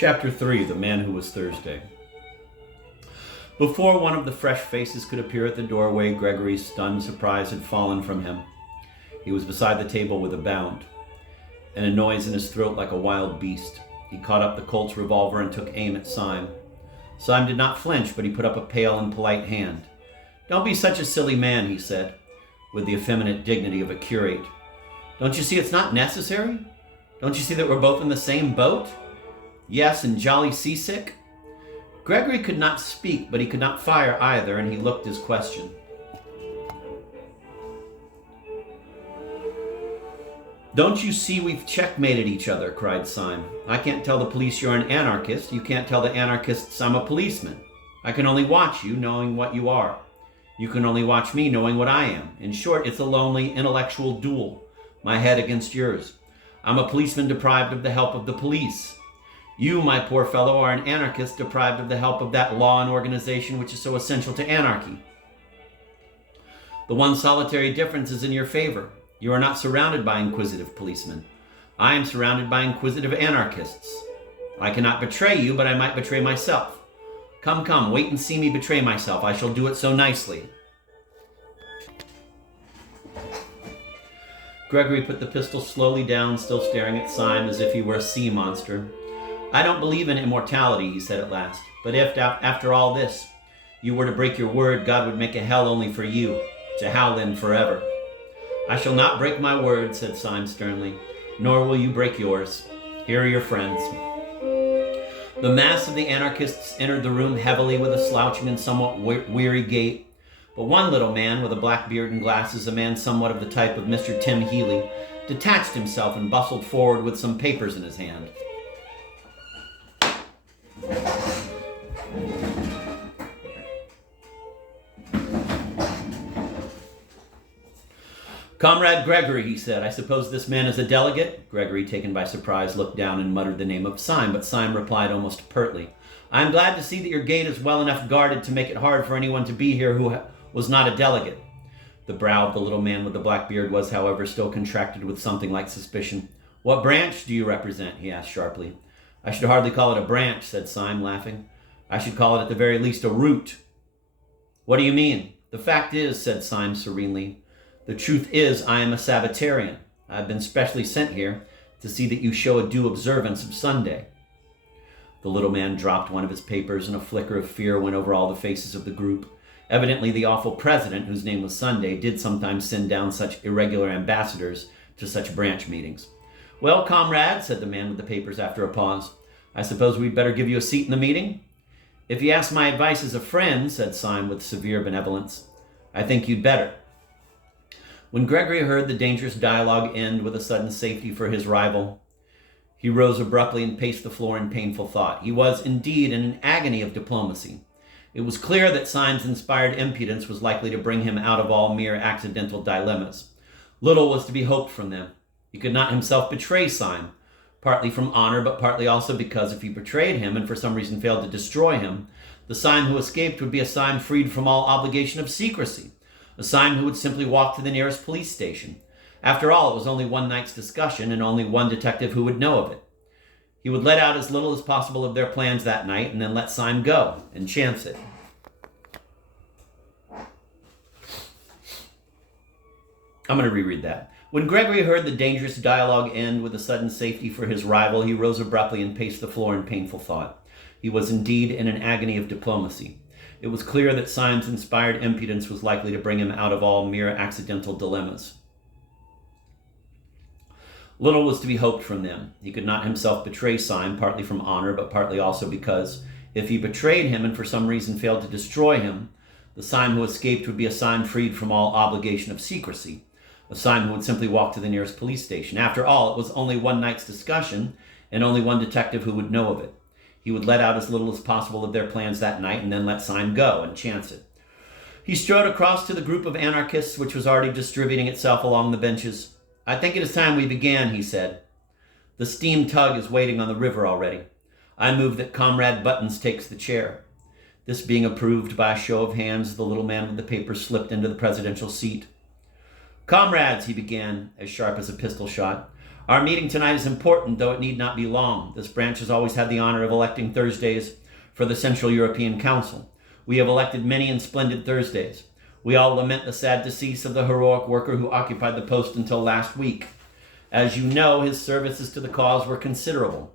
Chapter 3, The Man Who Was Thursday. Before one of the fresh faces could appear at the doorway, Gregory's stunned surprise had fallen from him. He was beside the table with a bound, and a noise in his throat like a wild beast. He caught up the Colt's revolver and took aim at Syme. Syme did not flinch, but he put up a pale and polite hand. "Don't be such a silly man," he said, with the effeminate dignity of a curate. "Don't you see it's not necessary? Don't you see that we're both in the same boat? Yes, and jolly seasick?" Gregory could not speak, but he could not fire either, and he looked his question. "Don't you see we've checkmated each other?" cried Syme. "I can't tell the police you're an anarchist. You can't tell the anarchists I'm a policeman. I can only watch you, knowing what you are. You can only watch me, knowing what I am. In short, it's a lonely intellectual duel, my head against yours. I'm a policeman deprived of the help of the police. You, my poor fellow, are an anarchist deprived of the help of that law and organization which is so essential to anarchy. The one solitary difference is in your favor. You are not surrounded by inquisitive policemen. I am surrounded by inquisitive anarchists. I cannot betray you, but I might betray myself. Come, wait and see me betray myself. I shall do it so nicely." Gregory put the pistol slowly down, still staring at Syme as if he were a sea monster. "I don't believe in immortality," he said at last. "But if, after all this, you were to break your word, God would make a hell only for you, to howl in forever." "I shall not break my word," said Syme sternly, "nor will you break yours. Here are your friends." The mass of the anarchists entered the room heavily with a slouching and somewhat weary gait. But one little man with a black beard and glasses, a man somewhat of the type of Mr. Tim Healy, detached himself and bustled forward with some papers in his hand. "Comrade Gregory," he said, "I suppose this man is a delegate?" Gregory, taken by surprise, looked down and muttered the name of Syme, but Syme replied almost pertly, "I am glad to see that your gate is well enough guarded to make it hard for anyone to be here who was not a delegate." The brow of the little man with the black beard was, however, still contracted with something like suspicion. "What branch do you represent?" he asked sharply. "I should hardly call it a branch," said Syme, laughing. "I should call it at the very least a root." "What do you mean?" "The fact is," said Syme serenely, "the truth is I am a Sabbatarian. I have been specially sent here to see that you show a due observance of Sunday." The little man dropped one of his papers, and a flicker of fear went over all the faces of the group. Evidently the awful president, whose name was Sunday, did sometimes send down such irregular ambassadors to such branch meetings. "Well, comrade," said the man with the papers after a pause, "I suppose we'd better give you a seat in the meeting?" "If you ask my advice as a friend," said Syme with severe benevolence, "I think you'd better." When Gregory heard the dangerous dialogue end with a sudden safety for his rival, he rose abruptly and paced the floor in painful thought. He was, indeed, in an agony of diplomacy. It was clear that Syme's inspired impudence was likely to bring him out of all mere accidental dilemmas. Little was to be hoped from them. He could not himself betray Syme, partly from honor, but partly also because if he betrayed him and for some reason failed to destroy him, the Syme who escaped would be a Syme freed from all obligation of secrecy, a Syme who would simply walk to the nearest police station. After all, it was only one night's discussion and only one detective who would know of it. He would let out as little as possible of their plans that night and then let Syme go and chance it. I'm going to reread that. When Gregory heard the dangerous dialogue end with a sudden safety for his rival, he rose abruptly and paced the floor in painful thought. He was indeed in an agony of diplomacy. It was clear that Syme's inspired impudence was likely to bring him out of all mere accidental dilemmas. Little was to be hoped from them. He could not himself betray Syme, partly from honor, but partly also because, if he betrayed him and for some reason failed to destroy him, the Syme who escaped would be a Syme freed from all obligation of secrecy, a Syme who would simply walk to the nearest police station. After all, it was only one night's discussion, and only one detective who would know of it. He would let out as little as possible of their plans that night, and then let Syme go and chance it. He strode across to the group of anarchists, which was already distributing itself along the benches. "I think it is time we began," he said. "The steam tug is waiting on the river already. I move that Comrade Buttons takes the chair." This being approved by a show of hands, the little man with the paper slipped into the presidential seat. "Comrades," he began, as sharp as a pistol shot, Our meeting tonight is important, though it need not be long. This branch has always had the honor of electing Thursdays for the Central European Council. We have elected many and splendid Thursdays. We all lament the sad decease of the heroic worker who occupied the post until last week. As you know, his services to the cause were considerable.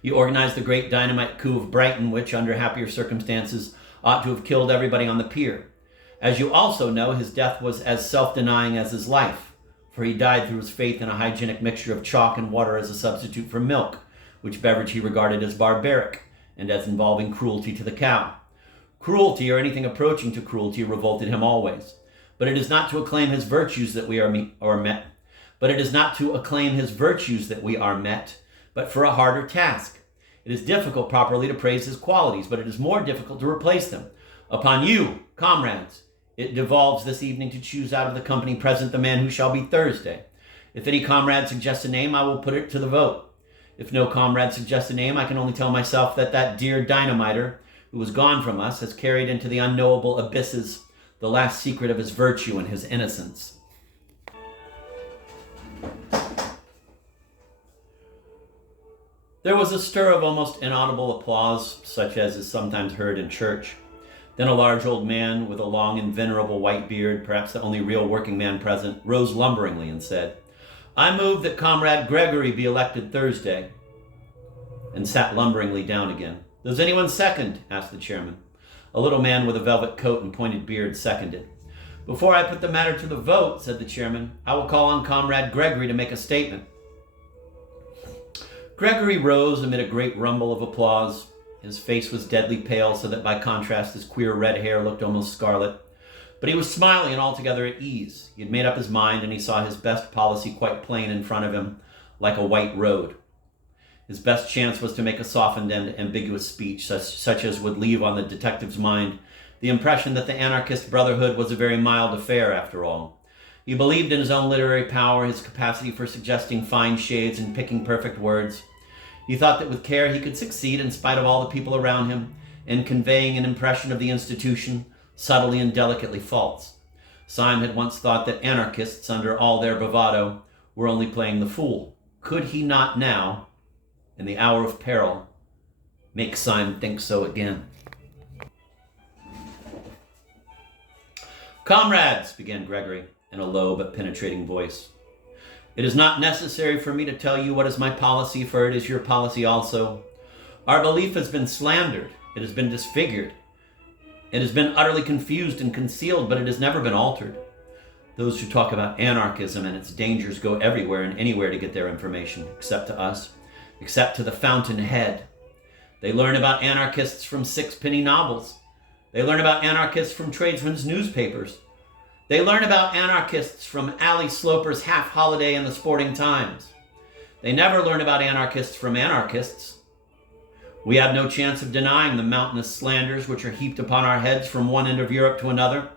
He organized the great dynamite coup of Brighton, which, under happier circumstances, ought to have killed everybody on the pier. As you also know, his death was as self-denying as his life, for he died through his faith in a hygienic mixture of chalk and water as a substitute for milk, which beverage he regarded as barbaric and as involving cruelty to the cow. Cruelty, or anything approaching to cruelty, revolted him always. But it is not to acclaim his virtues that we are met. But it is not to acclaim his virtues that we are met, but for a harder task. It is difficult properly to praise his qualities, but it is more difficult to replace them. Upon you, comrades, it devolves this evening to choose out of the company present the man who shall be Thursday. If any comrade suggests a name, I will put it to the vote. If no comrade suggests a name, I can only tell myself that that dear dynamiter who was gone from us has carried into the unknowable abysses the last secret of his virtue and his innocence. There was a stir of almost inaudible applause, such as is sometimes heard in church. Then a large old man with a long and venerable white beard, perhaps the only real working man present, rose lumberingly and said, "I move that Comrade Gregory be elected Thursday," and sat lumberingly down again. "Does anyone second?" asked the chairman. A little man with a velvet coat and pointed beard seconded. "Before I put the matter to the vote," said the chairman, "I will call on Comrade Gregory to make a statement." Gregory rose amid a great rumble of applause. His face was deadly pale, so that by contrast his queer red hair looked almost scarlet. But he was smiling and altogether at ease. He had made up his mind, and he saw his best policy quite plain in front of him, like a white road. His best chance was to make a softened and ambiguous speech, such as would leave on the detective's mind the impression that the anarchist brotherhood was a very mild affair after all. He believed in his own literary power, his capacity for suggesting fine shades and picking perfect words. He thought that with care he could succeed in spite of all the people around him in conveying an impression of the institution, subtly and delicately false. Syme had once thought that anarchists, under all their bravado, were only playing the fool. Could he not now, in the hour of peril, make Syme think so again? "Comrades," began Gregory, in a low but penetrating voice, "it is not necessary for me to tell you what is my policy, for it is your policy also. Our belief has been slandered. It has been disfigured. It has been utterly confused and concealed, but it has never been altered. Those who talk about anarchism and its dangers go everywhere and anywhere to get their information, except to us, except to the fountainhead. They learn about anarchists from sixpenny novels. They learn about anarchists from tradesmen's newspapers. They learn about anarchists from Ally Sloper's Half Holiday in the Sporting Times. They never learn about anarchists from anarchists. We have no chance of denying the mountainous slanders which are heaped upon our heads from one end of Europe to another.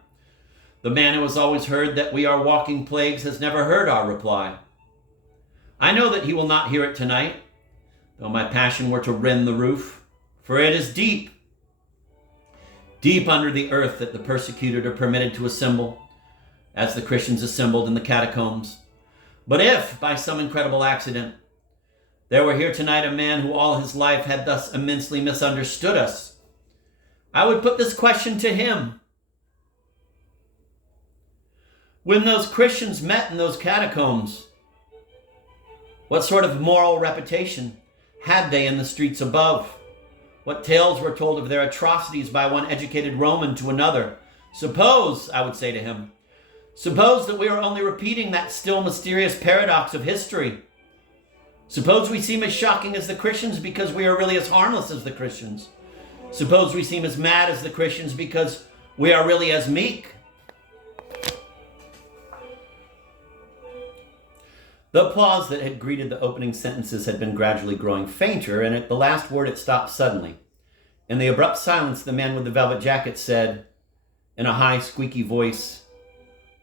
The man who has always heard that we are walking plagues has never heard our reply. I know that he will not hear it tonight, though my passion were to rend the roof, for it is deep, deep under the earth that the persecuted are permitted to assemble, as the Christians assembled in the catacombs. But if, by some incredible accident, there were here tonight a man who all his life had thus immensely misunderstood us, I would put this question to him. When those Christians met in those catacombs, what sort of moral reputation had they in the streets above? What tales were told of their atrocities by one educated Roman to another? Suppose, I would say to him, suppose that we are only repeating that still mysterious paradox of history. Suppose we seem as shocking as the Christians because we are really as harmless as the Christians. Suppose we seem as mad as the Christians because we are really as meek. The applause that had greeted the opening sentences had been gradually growing fainter, and at the last word it stopped suddenly. In the abrupt silence, the man with the velvet jacket said, in a high, squeaky voice,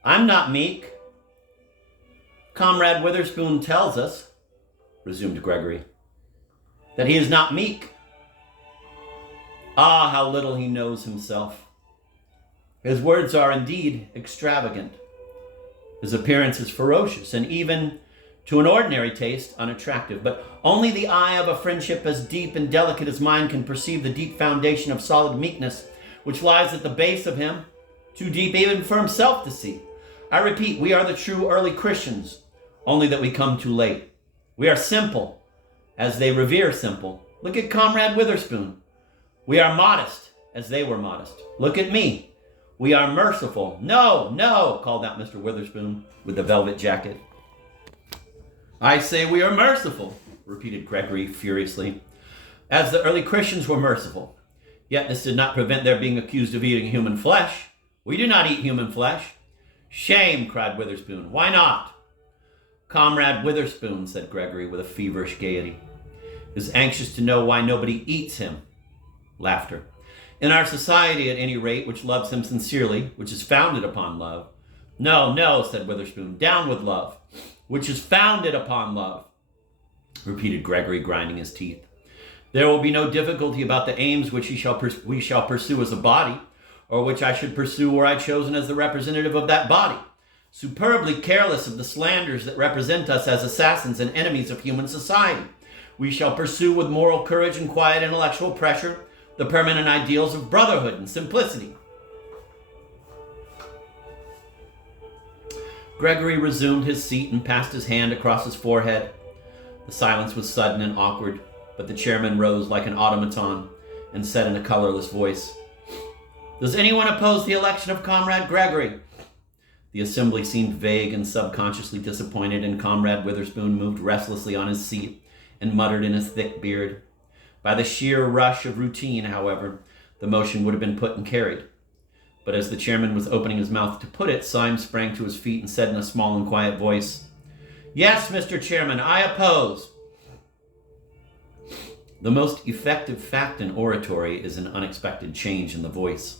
"I'm not meek." "Comrade Witherspoon tells us," resumed Gregory, "that he is not meek. Ah, how little he knows himself. His words are indeed extravagant. His appearance is ferocious, and even To an ordinary taste, unattractive, but only the eye of a friendship as deep and delicate as mine can perceive the deep foundation of solid meekness which lies at the base of him, too deep even for himself to see. I repeat, we are the true early Christians, only that we come too late. We are simple, as they revere simple. Look at Comrade Witherspoon. We are modest, as they were modest. Look at me. We are merciful. No, no, called out Mr. Witherspoon with the velvet jacket. I say we are merciful, repeated Gregory furiously, as the early Christians were merciful. Yet this did not prevent their being accused of eating human flesh. We do not eat human flesh. Shame, cried Witherspoon. Why not? Comrade Witherspoon, said Gregory with a feverish gaiety, is anxious to know why nobody eats him. Laughter. In our society, at any rate, which loves him sincerely, which is founded upon love. No, no, said Witherspoon. Down with love, which is founded upon love, repeated Gregory, grinding his teeth. There will be no difficulty about the aims which we shall pursue as a body, or which I should pursue were I chosen as the representative of that body, superbly careless of the slanders that represent us as assassins and enemies of human society. We shall pursue with moral courage and quiet intellectual pressure the permanent ideals of brotherhood and simplicity. Gregory resumed his seat and passed his hand across his forehead. The silence was sudden and awkward, but the chairman rose like an automaton and said in a colorless voice, Does anyone oppose the election of Comrade Gregory? The assembly seemed vague and subconsciously disappointed, and Comrade Witherspoon moved restlessly on his seat and muttered in his thick beard. By the sheer rush of routine, however, the motion would have been put and carried. But as the chairman was opening his mouth to put it, Syme sprang to his feet and said in a small and quiet voice, Yes, Mr. Chairman, I oppose. The most effective fact in oratory is an unexpected change in the voice.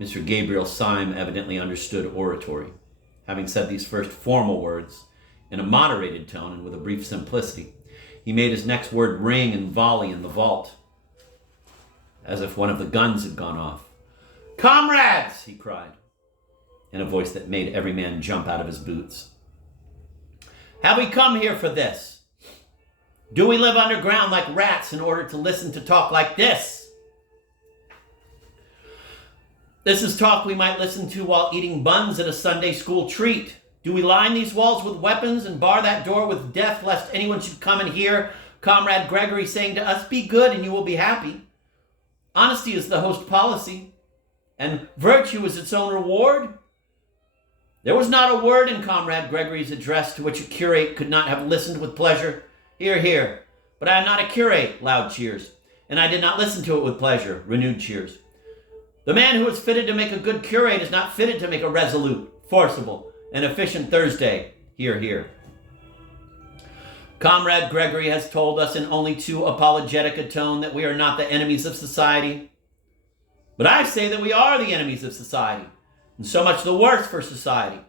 Mr. Gabriel Syme evidently understood oratory. Having said these first formal words in a moderated tone and with a brief simplicity, he made his next word ring and volley in the vault, as if one of the guns had gone off. Comrades, he cried, in a voice that made every man jump out of his boots. Have we come here for this? Do we live underground like rats in order to listen to talk like this? This is talk we might listen to while eating buns at a Sunday school treat. Do we line these walls with weapons and bar that door with death lest anyone should come and hear Comrade Gregory saying to us, Be good and you will be happy? Honesty is the host policy, and virtue is its own reward. There was not a word in Comrade Gregory's address to which a curate could not have listened with pleasure. Hear, hear. But I am not a curate, loud cheers. And I did not listen to it with pleasure, renewed cheers. The man who is fitted to make a good curate is not fitted to make a resolute, forcible, and efficient Thursday. Hear, hear. Comrade Gregory has told us in only too apologetic a tone that we are not the enemies of society. But I say that we are the enemies of society, and so much the worse for society.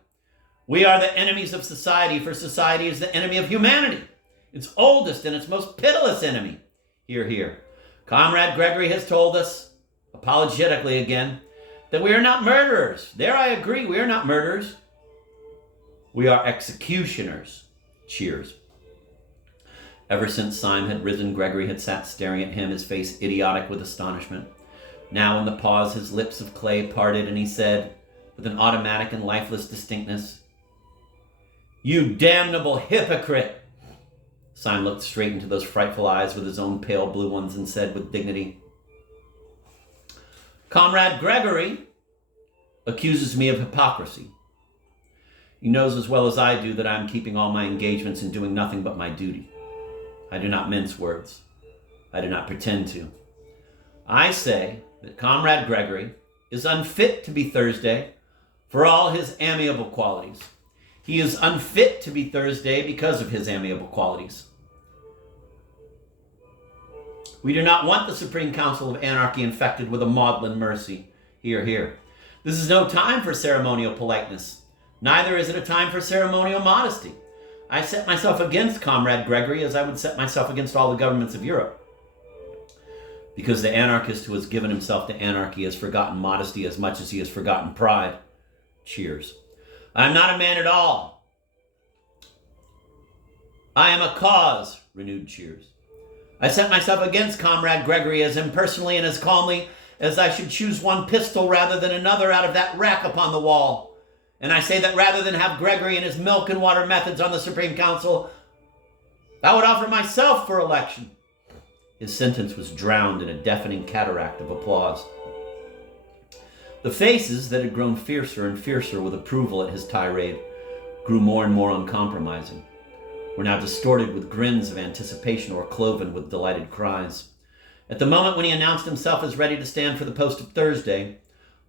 We are the enemies of society, for society is the enemy of humanity, its oldest and its most pitiless enemy. Hear, hear. Comrade Gregory has told us, apologetically again, that we are not murderers. There I agree, we are not murderers. We are executioners. Cheers. Ever since Syme had risen, Gregory had sat staring at him, his face idiotic with astonishment. Now in the pause, his lips of clay parted, and he said, with an automatic and lifeless distinctness, You damnable hypocrite! Syme looked straight into those frightful eyes with his own pale blue ones and said with dignity, Comrade Gregory accuses me of hypocrisy. He knows as well as I do that I am keeping all my engagements and doing nothing but my duty. I do not mince words. I do not pretend to. I say that Comrade Gregory is unfit to be Thursday for all his amiable qualities. He is unfit to be Thursday because of his amiable qualities. We do not want the Supreme Council of Anarchy infected with a maudlin mercy. Hear, hear. This is no time for ceremonial politeness. Neither is it a time for ceremonial modesty. I set myself against Comrade Gregory as I would set myself against all the governments of Europe. Because the anarchist who has given himself to anarchy has forgotten modesty as much as he has forgotten pride. Cheers. I am not a man at all. I am a cause, renewed cheers. I set myself against Comrade Gregory as impersonally and as calmly as I should choose one pistol rather than another out of that rack upon the wall. And I say that rather than have Gregory and his milk and water methods on the Supreme Council, I would offer myself for election. His sentence was drowned in a deafening cataract of applause. The faces that had grown fiercer and fiercer with approval at his tirade grew more and more uncompromising, were now distorted with grins of anticipation or cloven with delighted cries. At the moment when he announced himself as ready to stand for the post of Thursday,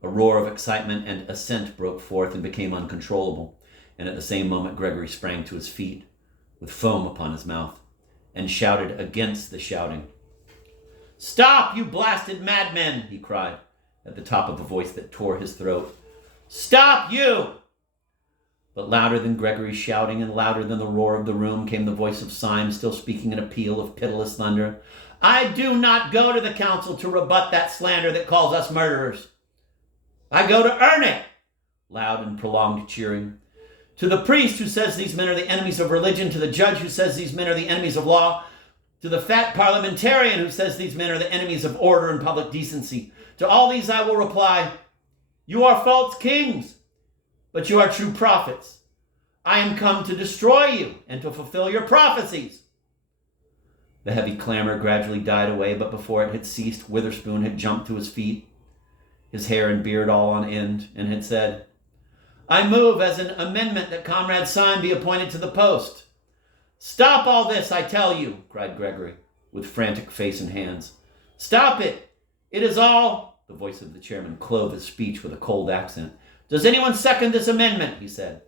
a roar of excitement and assent broke forth and became uncontrollable, and at the same moment Gregory sprang to his feet, with foam upon his mouth, and shouted against the shouting. "Stop, you blasted madmen!" he cried, at the top of a voice that tore his throat. "Stop, you!" But louder than Gregory's shouting and louder than the roar of the room came the voice of Syme, still speaking in a peal of pitiless thunder. "I do not go to the council to rebut that slander that calls us murderers. I go to earn it!" Loud and prolonged cheering. "To the priest who says these men are the enemies of religion, to the judge who says these men are the enemies of law, to the fat parliamentarian who says these men are the enemies of order and public decency, to all these I will reply, you are false kings, but you are true prophets. I am come to destroy you and to fulfill your prophecies." The heavy clamor gradually died away, but before it had ceased, Witherspoon had jumped to his feet, his hair and beard all on end, and had said, "I move as an amendment that Comrade Syme be appointed to the post." "Stop all this, I tell you," cried Gregory, with frantic face and hands. "Stop it! It is all—" The voice of the chairman clove his speech with a cold accent. "Does anyone second this amendment?" he said.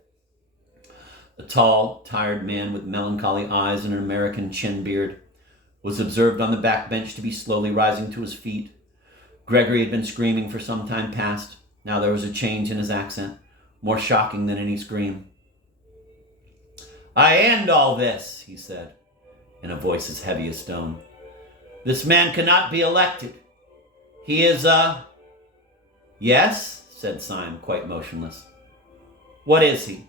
A tall, tired man with melancholy eyes and an American chin beard was observed on the back bench to be slowly rising to his feet. Gregory had been screaming for some time past. Now there was a change in his accent, more shocking than any scream. "I end all this," he said, in a voice as heavy as stone. "This man cannot be elected. He is a—" "Yes," said Syme, quite motionless. "What is he?"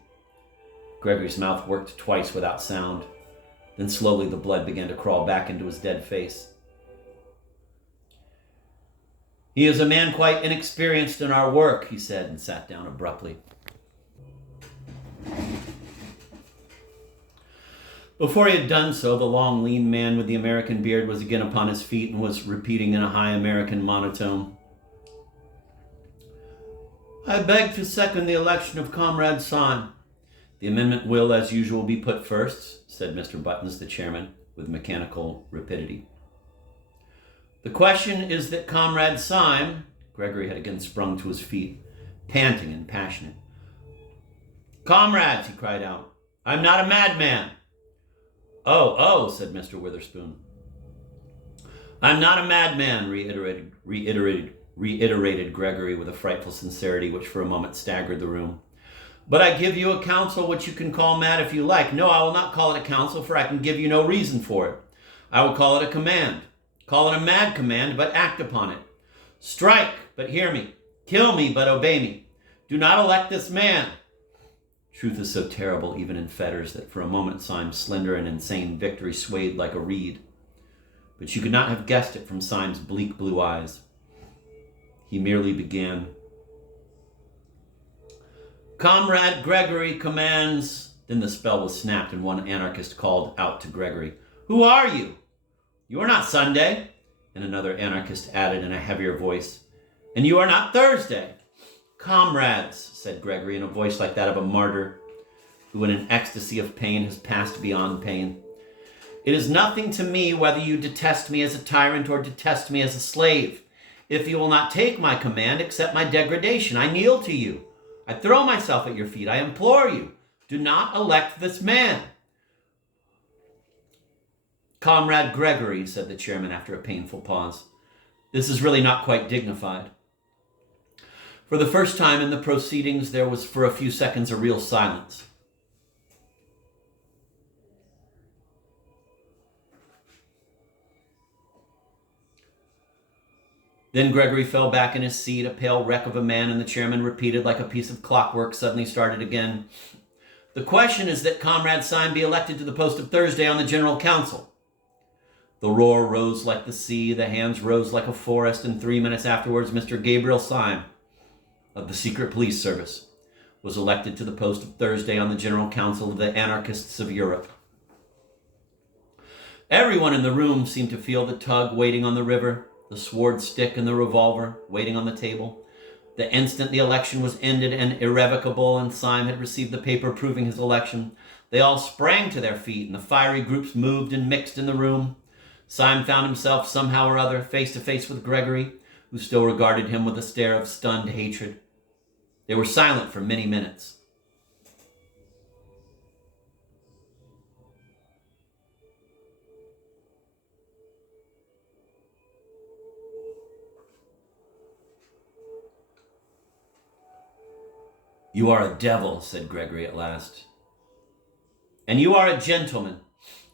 Gregory's mouth worked twice without sound. Then slowly the blood began to crawl back into his dead face. "He is a man quite inexperienced in our work," he said, and sat down abruptly. Before he had done so, the long, lean man with the American beard was again upon his feet and was repeating in a high American monotone, "I beg to second the election of Comrade Syme." "The amendment will, as usual, be put first," said Mr. Buttons, the chairman, with mechanical rapidity. "The question is that Comrade Syme—" Gregory had again sprung to his feet, panting and passionate. "Comrades," he cried out, "I'm not a madman." Oh, said Mr. Witherspoon. "I'm not a madman," reiterated Gregory with a frightful sincerity which for a moment staggered the room. "But I give you a counsel which you can call mad if you like. No, I will not call it a counsel, for I can give you no reason for it. I will call it a command. Call it a mad command, but act upon it. Strike, but hear me. Kill me, but obey me. Do not elect this man." Truth is so terrible, even in fetters, that for a moment Syme's slender and insane victory swayed like a reed. But you could not have guessed it from Syme's bleak blue eyes. He merely began, "Comrade Gregory commands—" Then the spell was snapped and one anarchist called out to Gregory, "Who are you? You are not Sunday." And another anarchist added in a heavier voice, "And you are not Thursday." "Comrades," said Gregory in a voice like that of a martyr who in an ecstasy of pain has passed beyond pain, "it is nothing to me whether you detest me as a tyrant or detest me as a slave. If you will not take my command, accept my degradation. I kneel to you. I throw myself at your feet. I implore you, do not elect this man." "Comrade Gregory," said the chairman after a painful pause, "this is really not quite dignified." For the first time in the proceedings, there was for a few seconds a real silence. Then Gregory fell back in his seat, a pale wreck of a man, and the chairman repeated like a piece of clockwork, suddenly started again. The question is that Comrade Syme be elected to the post of Thursday on the General Council. The roar rose like the sea, the hands rose like a forest, and 3 minutes afterwards, Mr. Gabriel Syme of the Secret Police Service was elected to the post of Thursday on the General Council of the Anarchists of Europe. Everyone in the room seemed to feel the tug waiting on the river, the sword stick and the revolver waiting on the table. The instant the election was ended and irrevocable, and Syme had received the paper proving his election, they all sprang to their feet, and the fiery groups moved and mixed in the room. Syme found himself somehow or other face to face with Gregory, who still regarded him with a stare of stunned hatred. They were silent for many minutes. "You are a devil," said Gregory at last. "And you are a gentleman,"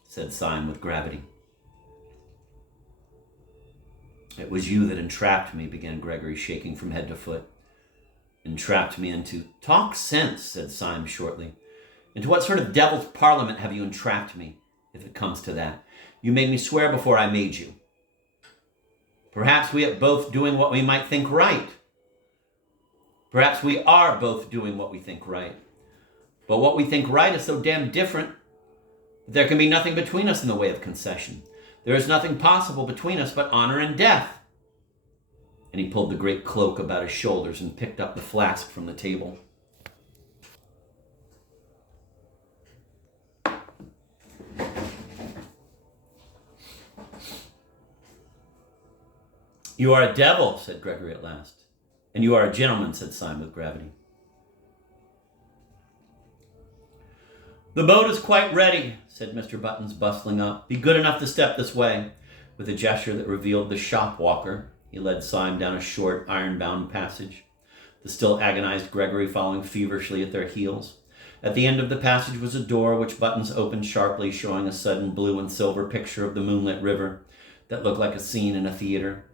said Syme with gravity. "It was you that entrapped me," began Gregory, shaking from head to foot. "Entrapped me into—" "Talk sense," said Syme shortly. "Into what sort of devil's parliament have you entrapped me, if it comes to that? You made me swear before I made you. Perhaps we are both doing what we might think right. Perhaps we are both doing what we think right. But what we think right is so damn different that there can be nothing between us in the way of concession. There is nothing possible between us but honor and death." And he pulled the great cloak about his shoulders and picked up the flask from the table. "You are a devil," said Gregory at last. "And you are a gentleman," said Syme with gravity. "The boat is quite ready," said Mr. Buttons, bustling up. "Be good enough to step this way." With a gesture that revealed the shop walker, he led Syme down a short, iron-bound passage, the still agonized Gregory following feverishly at their heels. At the end of the passage was a door which Buttons opened sharply, showing a sudden blue and silver picture of the moonlit river that looked like a scene in a theater.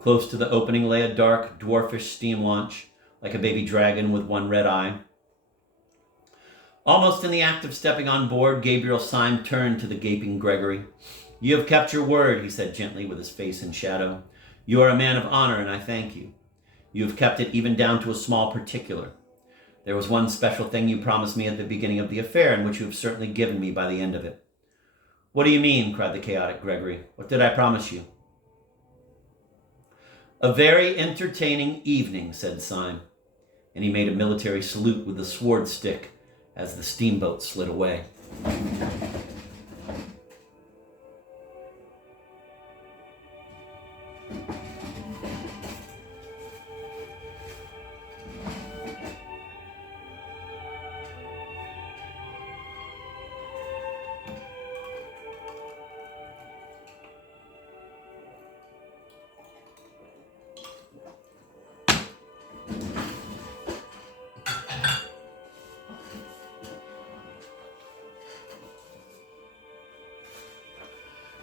Close to the opening lay a dark, dwarfish steam launch, like a baby dragon with one red eye. Almost in the act of stepping on board, Gabriel Syme turned to the gaping Gregory. "You have kept your word," he said gently, with his face in shadow. "You are a man of honor, and I thank you. You have kept it even down to a small particular. There was one special thing you promised me at the beginning of the affair, and which you have certainly given me by the end of it." "What do you mean?" cried the chaotic Gregory. "What did I promise you?" "A very entertaining evening," said Syme, and he made a military salute with the sword stick as the steamboat slid away.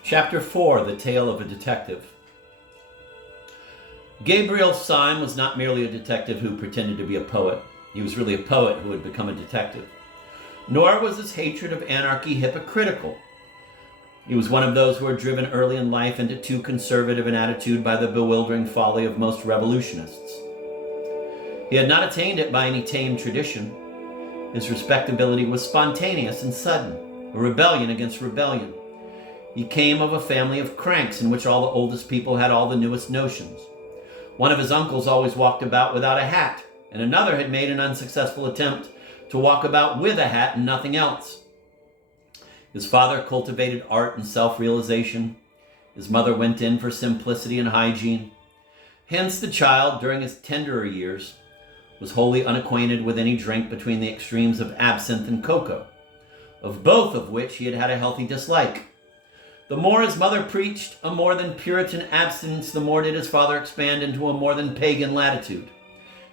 Chapter 4, The Tale of a Detective. Gabriel Syme was not merely a detective who pretended to be a poet. He was really a poet who had become a detective. Nor was his hatred of anarchy hypocritical. He was one of those who are driven early in life into too conservative an attitude by the bewildering folly of most revolutionists. He had not attained it by any tame tradition. His respectability was spontaneous and sudden, a rebellion against rebellion. He came of a family of cranks in which all the oldest people had all the newest notions. One of his uncles always walked about without a hat, and another had made an unsuccessful attempt to walk about with a hat and nothing else. His father cultivated art and self-realization. His mother went in for simplicity and hygiene. Hence the child, during his tenderer years, was wholly unacquainted with any drink between the extremes of absinthe and cocoa, of both of which he had had a healthy dislike. The more his mother preached a more than Puritan abstinence, the more did his father expand into a more than pagan latitude.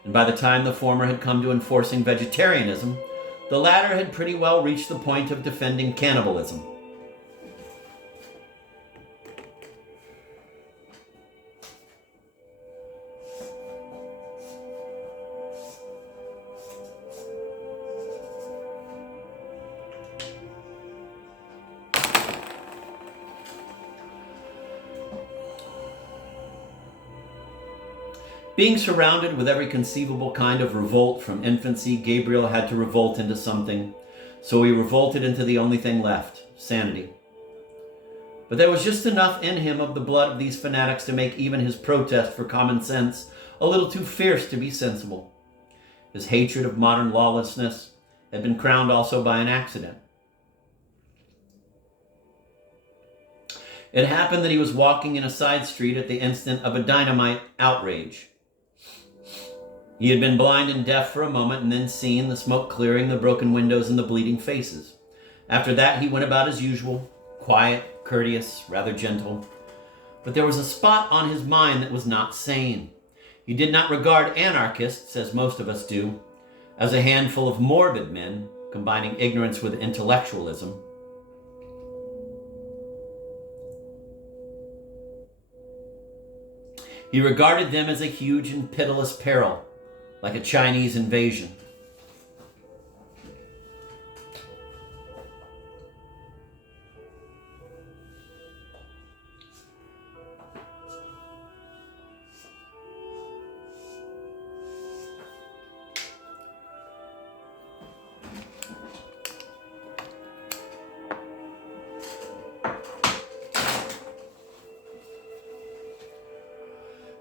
And by the time the former had come to enforcing vegetarianism, the latter had pretty well reached the point of defending cannibalism. Being surrounded with every conceivable kind of revolt from infancy, Gabriel had to revolt into something, so he revolted into the only thing left, sanity. But there was just enough in him of the blood of these fanatics to make even his protest for common sense a little too fierce to be sensible. His hatred of modern lawlessness had been crowned also by an accident. It happened that he was walking in a side street at the instant of a dynamite outrage. He had been blind and deaf for a moment and then seen the smoke clearing, the broken windows, and the bleeding faces. After that, he went about as usual, quiet, courteous, rather gentle. But there was a spot on his mind that was not sane. He did not regard anarchists, as most of us do, as a handful of morbid men combining ignorance with intellectualism. He regarded them as a huge and pitiless peril, like a Chinese invasion.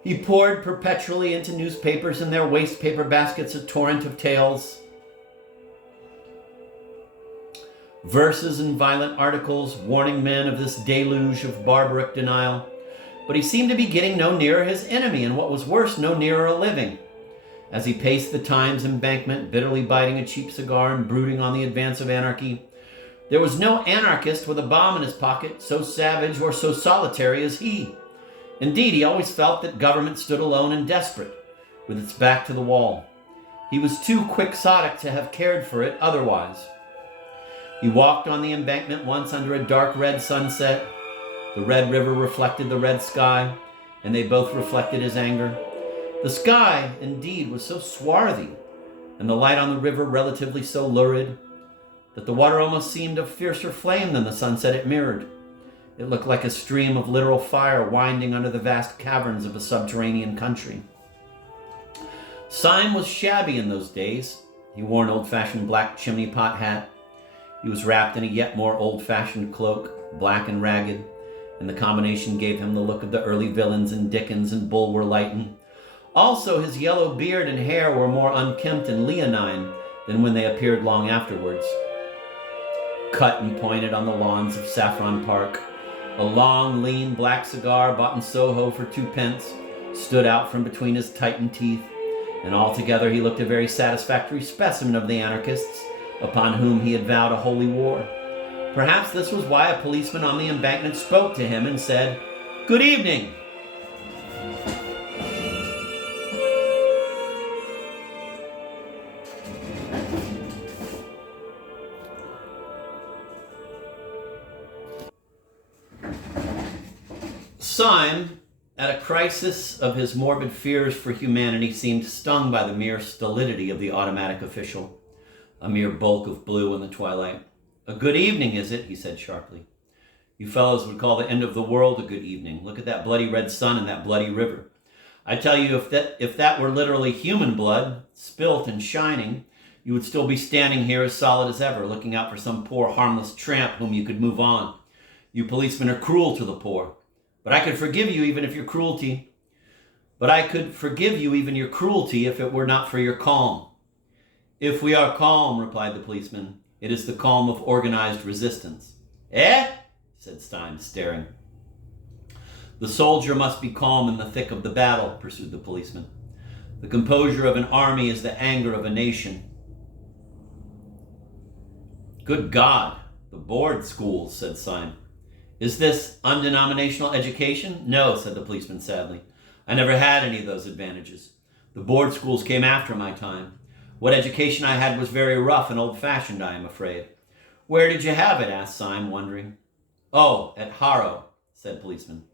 He poured perpetually into newspapers and their wastepaper baskets a torrent of tales, verses and violent articles warning men of this deluge of barbaric denial. But he seemed to be getting no nearer his enemy, and what was worse, no nearer a living. As he paced the Times embankment, bitterly biting a cheap cigar and brooding on the advance of anarchy, there was no anarchist with a bomb in his pocket so savage or so solitary as he. Indeed, he always felt that government stood alone and desperate, with its back to the wall. He was too quixotic to have cared for it otherwise. He walked on the embankment once under a dark red sunset. The red river reflected the red sky, and they both reflected his anger. The sky, indeed, was so swarthy, and the light on the river relatively so lurid, that the water almost seemed of fiercer flame than the sunset it mirrored. It looked like a stream of literal fire winding under the vast caverns of a subterranean country. Syme was shabby in those days. He wore an old-fashioned black chimney pot hat. He was wrapped in a yet more old-fashioned cloak, black and ragged, and the combination gave him the look of the early villains in Dickens and Bulwer Lytton. Also, his yellow beard and hair were more unkempt and leonine than when they appeared long afterwards. Cut and pointed on the lawns of Saffron Park, a long, lean black cigar bought in Soho for 2p stood out from between his tightened teeth, and altogether he looked a very satisfactory specimen of the anarchists upon whom he had vowed a holy war. Perhaps this was why a policeman on the embankment spoke to him and said, "Good evening." Syme, at a crisis of his morbid fears for humanity, seemed stung by the mere stolidity of the automatic official, a mere bulk of blue in the twilight. "A good evening, is it?" he said sharply. "You fellows would call the end of the world a good evening. Look at that bloody red sun and that bloody river. I tell you, if that were literally human blood, spilt and shining, you would still be standing here as solid as ever, looking out for some poor harmless tramp whom you could move on. You policemen are cruel to the poor. But I could forgive you even your cruelty if it were not for your calm." "If we are calm," replied the policeman, "it is the calm of organized resistance." "Eh?" said Syme, staring. "The soldier must be calm in the thick of the battle," pursued the policeman. "The composure of an army is the anger of a nation." "Good God, the board schools," said Syme. "Is this undenominational education?" "No," said the policeman sadly. "I never had any of those advantages. The board schools came after my time. What education I had was very rough and old-fashioned, I am afraid." "Where did you have it?" asked Syme, wondering. "Oh, at Harrow," said policeman.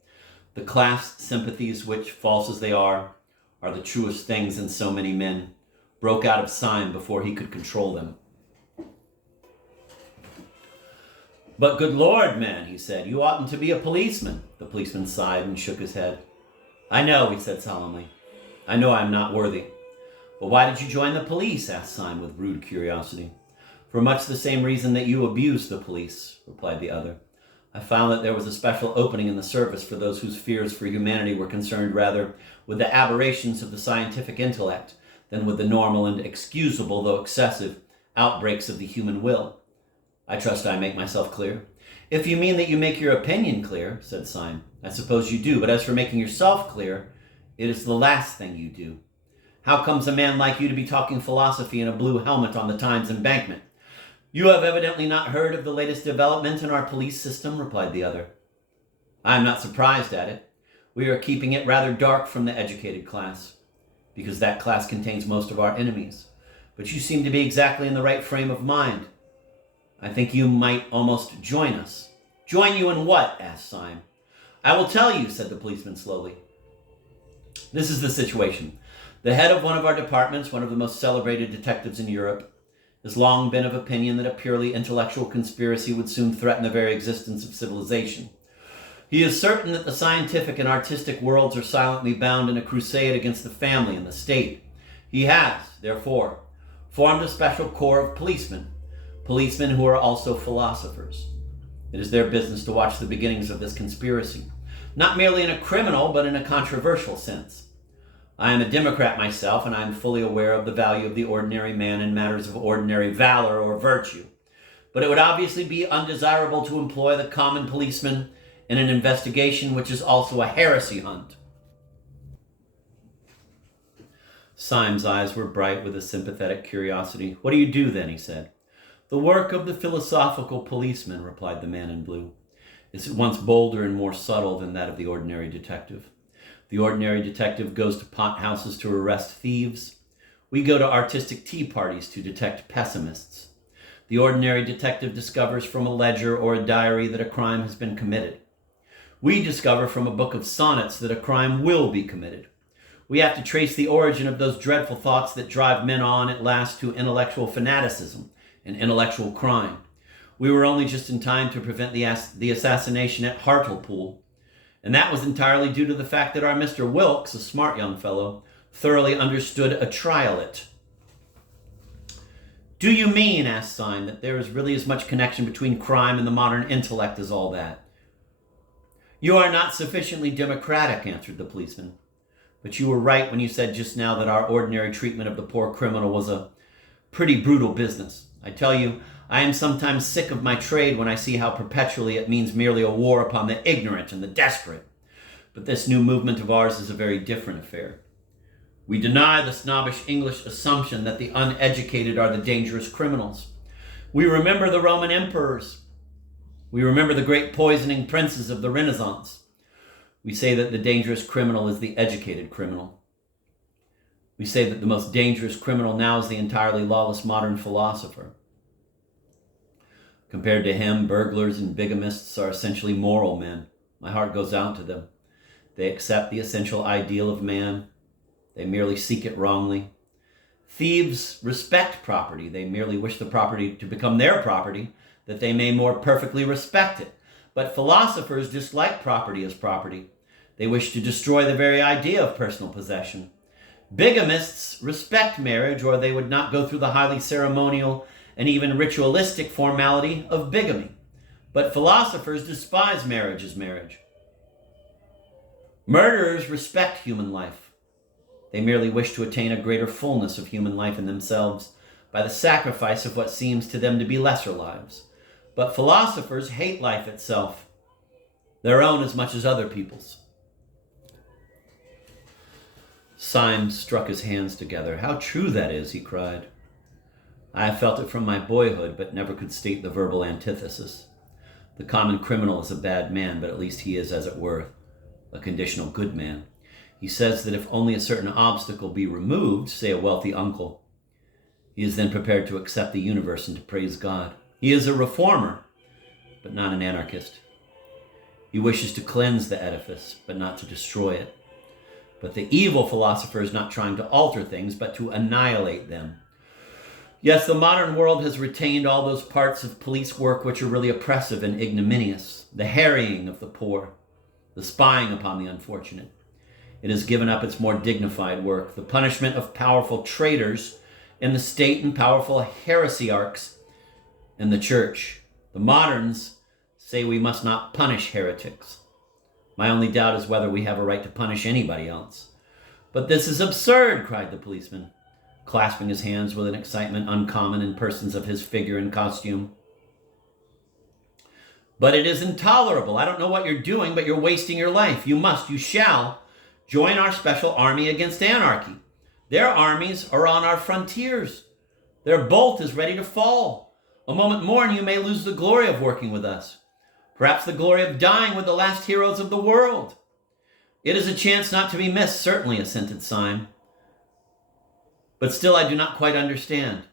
The class sympathies which, false as they are the truest things in so many men, broke out of Syme before he could control them. "But good Lord, man," he said, "you oughtn't to be a policeman." The policeman sighed and shook his head. "I know," he said solemnly. I know I am not worthy. But why did you join the police? Asked Syme with rude curiosity. For much the same reason that you abused the police, replied the other. I found that there was a special opening in the service for those whose fears for humanity were concerned rather with the aberrations of the scientific intellect than with the normal and excusable, though excessive, outbreaks of the human will. I trust I make myself clear. If you mean that you make your opinion clear, said Syme, I suppose you do, but as for making yourself clear, it is the last thing you do. How comes a man like you to be talking philosophy in a blue helmet on the Times embankment? You have evidently not heard of the latest development in our police system, replied the other. I am not surprised at it. We are keeping it rather dark from the educated class, because that class contains most of our enemies. But you seem to be exactly in the right frame of mind. I think you might almost join us. Join you in what? Asked Syme. I will tell you, said the policeman slowly. This is the situation. The head of one of our departments, one of the most celebrated detectives in Europe, has long been of opinion that a purely intellectual conspiracy would soon threaten the very existence of civilization. He is certain that the scientific and artistic worlds are silently bound in a crusade against the family and the state. He has, therefore, formed a special corps of policemen who are also philosophers. It is their business to watch the beginnings of this conspiracy, not merely in a criminal, but in a controversial sense. I am a Democrat myself, and I am fully aware of the value of the ordinary man in matters of ordinary valor or virtue. But it would obviously be undesirable to employ the common policeman in an investigation which is also a heresy hunt. Syme's eyes were bright with a sympathetic curiosity. What do you do then? He said. The work of the philosophical policeman, replied the man in blue, is at once bolder and more subtle than that of the ordinary detective. The ordinary detective goes to pot houses to arrest thieves. We go to artistic tea parties to detect pessimists. The ordinary detective discovers from a ledger or a diary that a crime has been committed. We discover from a book of sonnets that a crime will be committed. We have to trace the origin of those dreadful thoughts that drive men on at last to intellectual fanaticism and intellectual crime. We were only just in time to prevent the assassination at Hartlepool, and that was entirely due to the fact that our Mr. Wilkes, a smart young fellow, thoroughly understood a trialet. Do you mean, asked Syme, that there is really as much connection between crime and the modern intellect as all that? You are not sufficiently democratic, answered the policeman. But you were right when you said just now that our ordinary treatment of the poor criminal was a pretty brutal business. I tell you, I am sometimes sick of my trade when I see how perpetually it means merely a war upon the ignorant and the desperate. But this new movement of ours is a very different affair. We deny the snobbish English assumption that the uneducated are the dangerous criminals. We remember the Roman emperors. We remember the great poisoning princes of the Renaissance. We say that the dangerous criminal is the educated criminal. We say that the most dangerous criminal now is the entirely lawless modern philosopher. Compared to him, burglars and bigamists are essentially moral men. My heart goes out to them. They accept the essential ideal of man. They merely seek it wrongly. Thieves respect property. They merely wish the property to become their property, that they may more perfectly respect it. But philosophers dislike property as property. They wish to destroy the very idea of personal possession. Bigamists respect marriage, or they would not go through the highly ceremonial and even ritualistic formality of bigamy. But philosophers despise marriage as marriage. Murderers respect human life. They merely wish to attain a greater fullness of human life in themselves by the sacrifice of what seems to them to be lesser lives. But philosophers hate life itself, their own as much as other people's. Syme struck his hands together. How true that is, he cried. I have felt it from my boyhood, but never could state the verbal antithesis. The common criminal is a bad man, but at least he is, as it were, a conditional good man. He says that if only a certain obstacle be removed, say a wealthy uncle, he is then prepared to accept the universe and to praise God. He is a reformer, but not an anarchist. He wishes to cleanse the edifice, but not to destroy it. But the evil philosopher is not trying to alter things, but to annihilate them. Yes, the modern world has retained all those parts of police work which are really oppressive and ignominious. The harrying of the poor, the spying upon the unfortunate. It has given up its more dignified work, the punishment of powerful traitors in the state and powerful heresiarchs in the church. The moderns say we must not punish heretics. My only doubt is whether we have a right to punish anybody else. But this is absurd, cried the policeman, clasping his hands with an excitement uncommon in persons of his figure and costume. But it is intolerable. I don't know what you're doing, but you're wasting your life. You shall join our special army against anarchy. Their armies are on our frontiers. Their bolt is ready to fall. A moment more and you may lose the glory of working with us. Perhaps the glory of dying with the last heroes of the world. It is a chance not to be missed, certainly, assented Syme. But still I do not quite understand.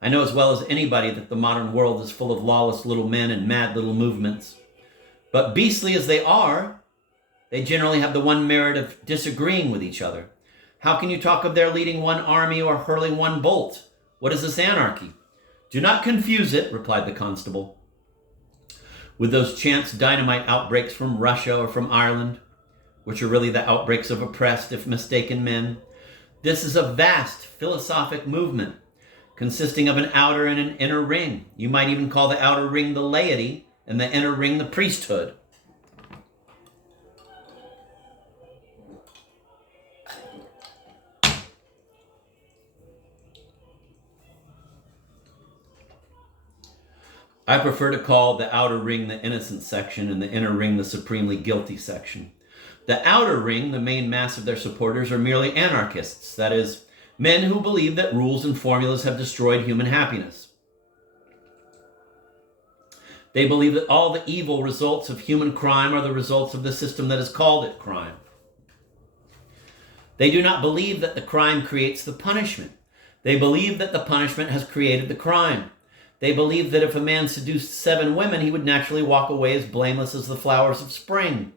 I know as well as anybody that the modern world is full of lawless little men and mad little movements. But beastly as they are, they generally have the one merit of disagreeing with each other. How can you talk of their leading one army or hurling one bolt? What is this anarchy? Do not confuse it, replied the constable, with those chance dynamite outbreaks from Russia or from Ireland, which are really the outbreaks of oppressed, if mistaken, men. This is a vast philosophic movement, consisting of an outer and an inner ring. You might even call the outer ring the laity and the inner ring the priesthood. I prefer to call the outer ring the innocent section and the inner ring the supremely guilty section. The outer ring, the main mass of their supporters, are merely anarchists, that is, men who believe that rules and formulas have destroyed human happiness. They believe that all the evil results of human crime are the results of the system that has called it crime. They do not believe that the crime creates the punishment. They believe that the punishment has created the crime. They believe that if a man seduced 7 women, he would naturally walk away as blameless as the flowers of spring.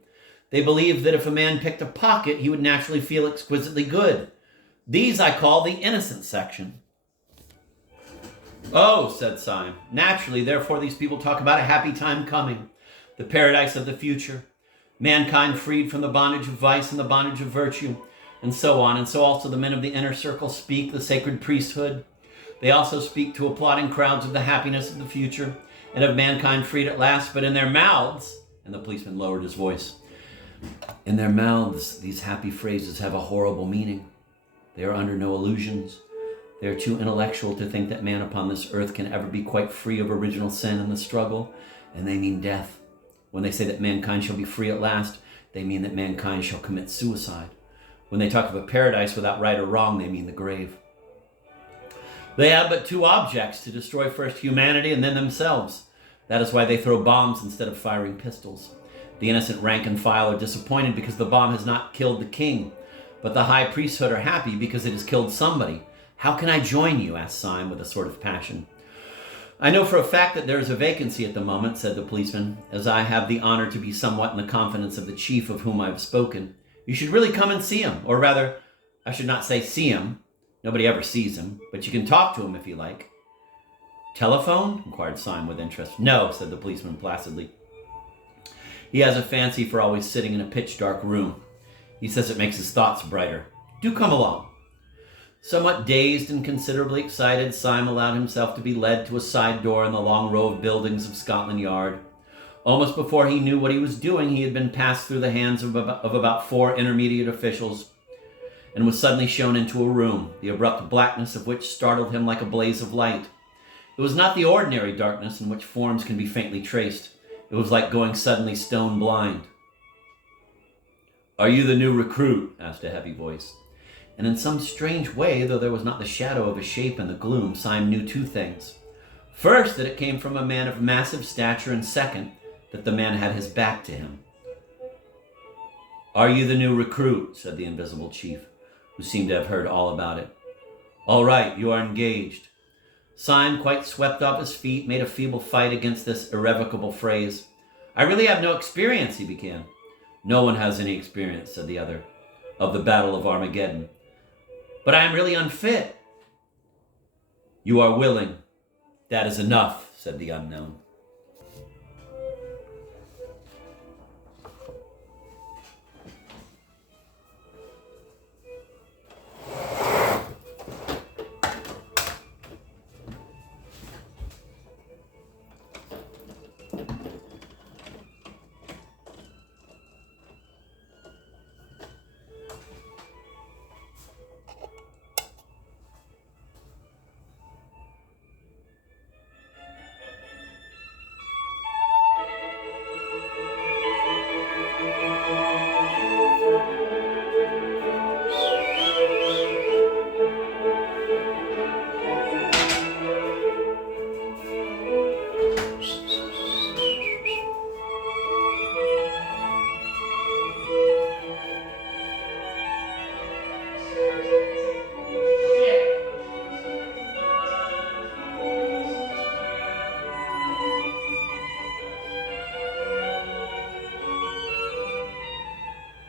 They believe that if a man picked a pocket, he would naturally feel exquisitely good. These I call the innocent section. Oh, said Syme, naturally, therefore these people talk about a happy time coming, the paradise of the future, mankind freed from the bondage of vice and the bondage of virtue, and so on. And so also the men of the inner circle speak, the sacred priesthood. They also speak to applauding crowds of the happiness of the future and of mankind freed at last, but in their mouths, and the policeman lowered his voice, in their mouths, these happy phrases have a horrible meaning. They are under no illusions. They are too intellectual to think that man upon this earth can ever be quite free of original sin in the struggle, and they mean death. When they say that mankind shall be free at last, they mean that mankind shall commit suicide. When they talk of a paradise without right or wrong, they mean the grave. They have but 2 objects, to destroy first humanity and then themselves. That is why they throw bombs instead of firing pistols. The innocent rank and file are disappointed because the bomb has not killed the king, but the high priesthood are happy because it has killed somebody. How can I join you? Asked Syme with a sort of passion. I know for a fact that there is a vacancy at the moment, said the policeman, as I have the honor to be somewhat in the confidence of the chief of whom I have spoken. You should really come and see him, or rather, I should not say see him. Nobody ever sees him, but you can talk to him if you like. Telephone? Inquired Syme with interest. No, said the policeman placidly. He has a fancy for always sitting in a pitch-dark room. He says it makes his thoughts brighter. Do come along. Somewhat dazed and considerably excited, Syme allowed himself to be led to a side door in the long row of buildings of Scotland Yard. Almost before he knew what he was doing, he had been passed through the hands of about 4 intermediate officials and was suddenly shown into a room, the abrupt blackness of which startled him like a blaze of light. It was not the ordinary darkness in which forms can be faintly traced. It was like going suddenly stone blind. Are you the new recruit? Asked a heavy voice. And in some strange way, though there was not the shadow of a shape in the gloom, Syme knew 2 things. First, that it came from a man of massive stature, and second, that the man had his back to him. Are you the new recruit? Said the invisible chief, who seemed to have heard all about it. All right, you are engaged. Syme, quite swept off his feet, made a feeble fight against this irrevocable phrase. I really have no experience, he began. No one has any experience, said the other, of the Battle of Armageddon. But I am really unfit. You are willing. That is enough, said the unknown.